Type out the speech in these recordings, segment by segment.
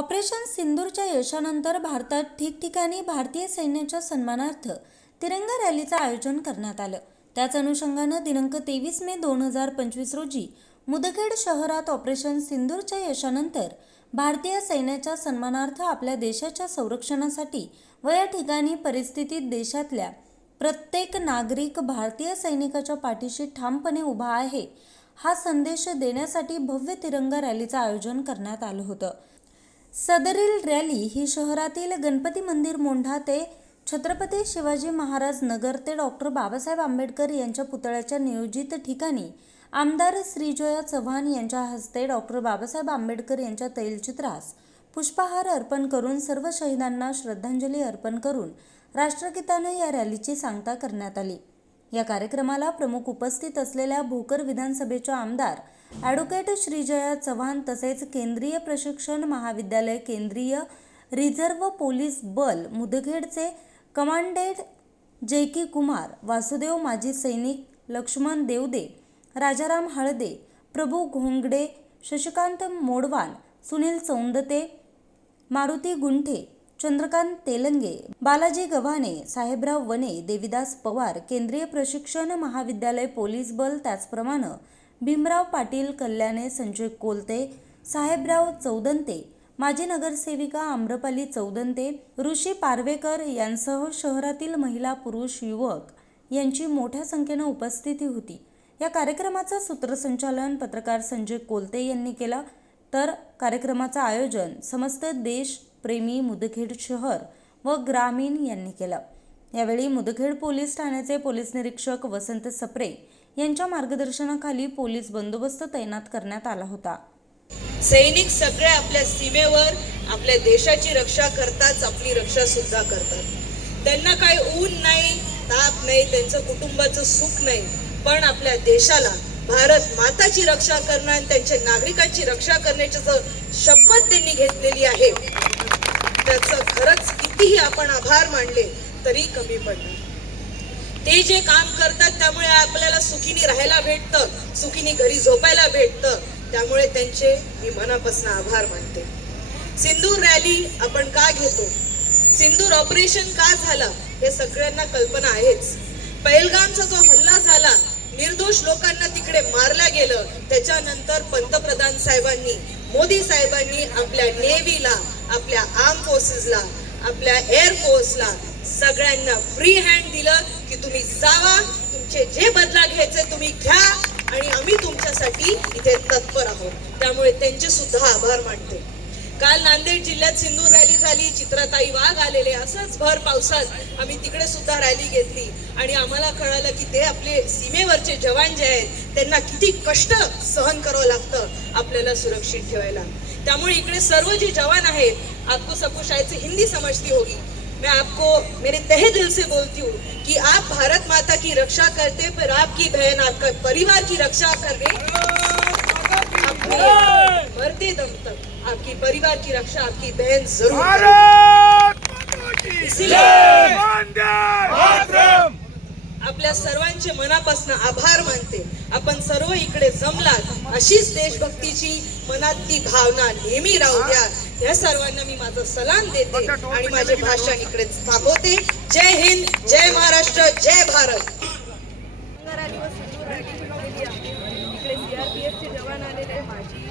Operation सिंदूरच्या यशानंतर भारतात ठिकठिकाणी भारतीय सैन्याच्या सन्मानार्थ तिरंगा रॅलीचं आयोजन करण्यात आलं. त्याच अनुषंगानं दिनांक तेवीस मे दोन हजार पंचवीस रोजी मुदखेड शहरात ऑपरेशन सिंदूरच्या यशानंतर भारतीय सैन्याच्या सन्मानार्थ आपल्या देशाच्या संरक्षणासाठी व या ठिकाणी परिस्थितीत देशातल्या प्रत्येक नागरिक भारतीय सैनिकाच्या पाठीशी ठामपणे उभा आहे हा संदेश देण्यासाठी भव्य तिरंगा रॅलीचं आयोजन करण्यात आलं होतं. सदरील रॅली ही शहरातील गणपती मंदिर मोंढा ते छत्रपती शिवाजी महाराज नगर ते डॉक्टर बाबासाहेब आंबेडकर यांच्या पुतळ्याच्या नियोजित ठिकाणी आमदार श्रीजया चव्हाण यांच्या हस्ते डॉक्टर बाबासाहेब आंबेडकर यांच्या तैलचित्रास पुष्पहार अर्पण करून सर्व शहीदांना श्रद्धांजली अर्पण करून राष्ट्रगीतानं या रॅलीची सांगता करण्यात आली. या कार्यक्रमाला प्रमुख उपस्थित असलेल्या भोकर विधानसभेच्या आमदार ॲडव्होकेट श्रीजया चव्हाण तसेच केंद्रीय प्रशिक्षण महाविद्यालय केंद्रीय रिझर्व्ह पोलीस बल मुदखेडचे कमांडेंट जैकी कुमार वासुदेव माजी सैनिक लक्ष्मण देवदे राजाराम हळदे प्रभू घोंगडे शशिकांत मोडवान सुनील चौंदते मारुती गुंठे चंद्रकांत तेलंगे बालाजी गव्हाणे साहेबराव वने देविदास पवार केंद्रीय प्रशिक्षण महाविद्यालय पोलीस बल त्याचप्रमाणे भीमराव पाटील कल्याणे संजय कोलते साहेबराव चौदंते माजी नगरसेविका आम्रपाली चौदंते ऋषी पारवेकर यांसह शहरातील महिला पुरुष युवक यांची मोठ्या संख्येनं उपस्थिती होती. या कार्यक्रमाचं सूत्रसंचालन पत्रकार संजय कोलते यांनी केलं. तर कार्यक्रमाचं आयोजन समस्त देश प्रेमी मुदखेड शहर व ग्रामीण यांनी केलं. यावेळी मुदखेड पोलीस ठाण्याचे पोलीस निरीक्षक वसंत सप्रे यांच्या मार्गदर्शनाखाली पोलीस बंदोबस्त तैनात करण्यात आला होता. सैनिक सगळे आपल्या सीमेवर आपल्या देशाची रक्षा करतात आपली रक्षा सुद्धा करतात. त्यांना काही ऊन नाही ताप नाही त्यांचं कुटुंबाचं सुख नाही. पण आपल्या देशाला भारत माताची रक्षा करणं आणि त्यांच्या नागरिकांची रक्षा करण्याची जर शपथ त्यांनी घेतलेली आहे त्याचं खरंच कितीही आपण आभार मानले तरी कमी पडणार. ते जे काम करतात त्यामुळे आपल्याला सुखीने राहायला भेटतं सुखीने घरी झोपायला भेटतं. त्यामुळे त्यांचे मी मनापासून आभार मानते. सिंदूर रॅली आपण का घेतो? सिंदूर ऑपरेशन का झालं? हे सगळ्यांना कल्पना आहेच. पहिलगामचा जो हल्ला झाला निर्दोष लोकांना तिकडे मारला गेलं. त्याच्यानंतर पंतप्रधान साहेबांनी मोदी साहेबांनी आपल्या नेव्हीला आपल्या आर्म फोर्सेसला आपल्या एअरफोर्सला सगळ्यांना फ्री हँड दिलं की तुम्ही जावा तुमचे जे बदला घ्यायचे तुम्ही घ्या आणि आम्ही तुमच्यासाठी इथे तत्पर आहोत. त्यामुळे त्यांचे सुद्धा आभार मानतो. काल नांदेड जिल्ह्यात सिंधू रॅली झाली चित्राताई वाघ आलेले असंच भर पावसात आम्ही तिकडे सुद्धा रॅली घेतली. आणि आम्हाला कळालं की ते आपले सीमेवरचे जवान जे आहेत त्यांना किती कष्ट सहन करावं लागतं आपल्याला सुरक्षित ठेवायला. त्यामुळे इकडे सर्व जे जवान आहेत आपको सबको शायद से हिंदी समजती होगी. मैं आपको मेरे तहे दिल से बोलती हूँ कि आप भारत माता की रक्षा करते पर आपकी बहन आपका परिवार की रक्षा कर रही अपने मरते दम तक आपकी परिवार की रक्षा आपकी बहन ज़रूर इसलिए आपल्या सर्वांचे मनापासून आभार मानते. आपण सर्व इकडे जमलात अशीच देशभक्तीची मनात ती भावना नेहमी राहू द्या. या सर्वांना मी माझा सलाम देते आणि माझे भाषण इकडे थांबवते. जय हिंद जय महाराष्ट्र जय भारत रॅली व सिंधू रॅली घेतलेली आहे इकडे सी आर पी एफचे जवान आलेले आहे माजी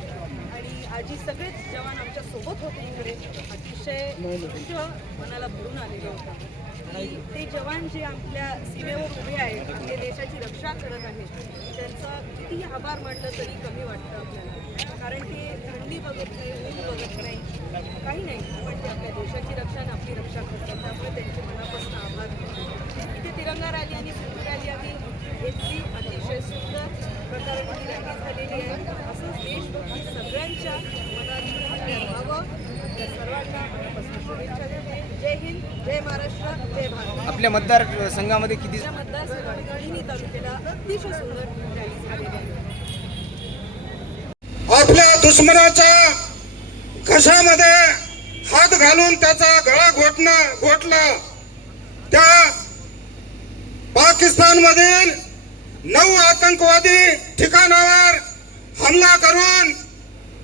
आणि सगळेच जवान आमच्यासोबत होते इकडे अतिशय दुःख मनाला भरून आलेलं होतं. की ते जवान जे आपल्या सीमेवर उभे आहेत आपल्या देशाची रक्षा करत आहेत त्यांचा कितीही आभार मानलं तरी कमी वाटतं आपल्याला. कारण ते थंडी बघत नाही ऊन बघत नाही काही नाही. पण ते आपल्या देशाची रक्षा आणि आपली रक्षा करतात. त्यामुळे त्यांचे मनापासून आभार. इथे तिरंगा रॅली आणि सिंधू रॅली आम्ही घेतली अतिशय सुंदर प्रकारे रॅली झालेली आहे. असंच देशभक्ती सगळ्यांच्या आपल्या मतदार संघामध्ये किती आपल्या दुश्मनाच्या घशामध्ये हात घालून त्याचा गळा घोटणं घोटलं? त्या पाकिस्तान मधील नऊ आतंकवादी ठिकाणावर हमला करून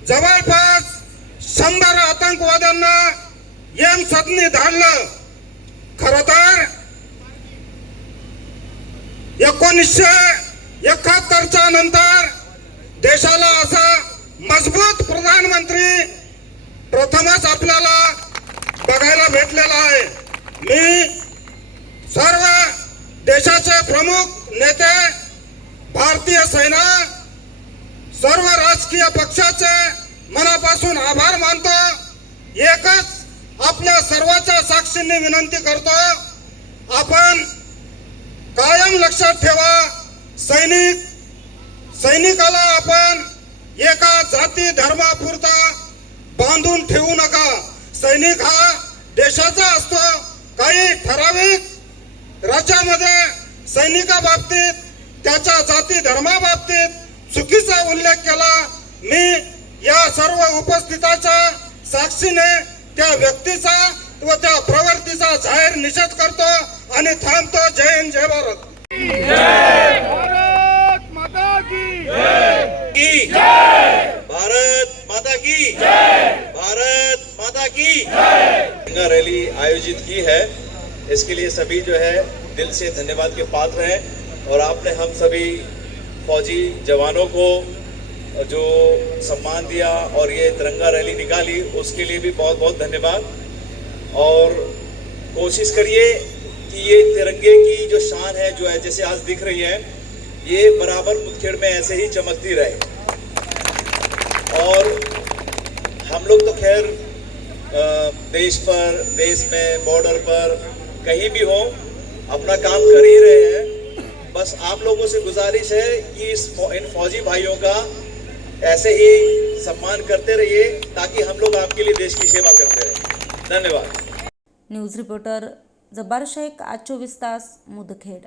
जवळपास शंभर आतंकवाद्यांना एम सदनी धाडलं. खर तर एकोणीसशे एकाहत्तरच्या नंतर देशाला असा मजबूत प्रधानमंत्री प्रथमच आपल्याला बघायला भेटलेला आहे. मी सर्व देशाचे प्रमुख नेते भारतीय सेना सर्व राजकीय पक्षाचे मनापासून आभार मानतो. एकच आपल्या सर्वांच्या साक्षीने विनंती करतो. आपण कायम लक्षात ठेवा सैनिक सैनिकाला आपण एका जाती धर्मापुरता बांधून ठेवू नका. सैनिक हा देशाचा असतो. काही ठराविक राज्यामध्ये सैनिकाबाबतीत त्याच्या जाती धर्माबाबतीत चुकीचा उल्लेख केला. मी सर्व उपस्थिताच्या साक्षीने त्या व्यक्तीचा व त्या प्रवृत्तीचा जाहीर निषेध करतो आणि थांबतो. जय हिंद, जय भारत. की की की रैली आयोजित की है। इसके लिए सभी जो है, दिल से धन्यवाद के पात्र हैं और आपने हम सभी फौजी जवानों को जो सम्मान दिया और ये तिरंगा रैली निकाली, उसके लिए भी बहुत बहुत धन्यवाद। और कोशिश करिए कि ये तिरंगे की जो शान है, जो है, जैसे आज दिख रही है, ये बराबर मुठभेड़ में ऐसे ही चमकती रहे। और हम लोग तो खैर देश पर, देश में, बॉर्डर पर, कहीं भी हो, अपना काम कर ही रहे हैं। बस आप लोगों से गुजारिश है कि इस इन फौजी भाइयों का ऐसे ही सम्मान करते रहिए ताकि हम लोग आपके लिए देश की सेवा करते रहें। धन्यवाद। न्यूज़ रिपोर्टर जब्बार शेख, आज चौबीस तास मुदखेड।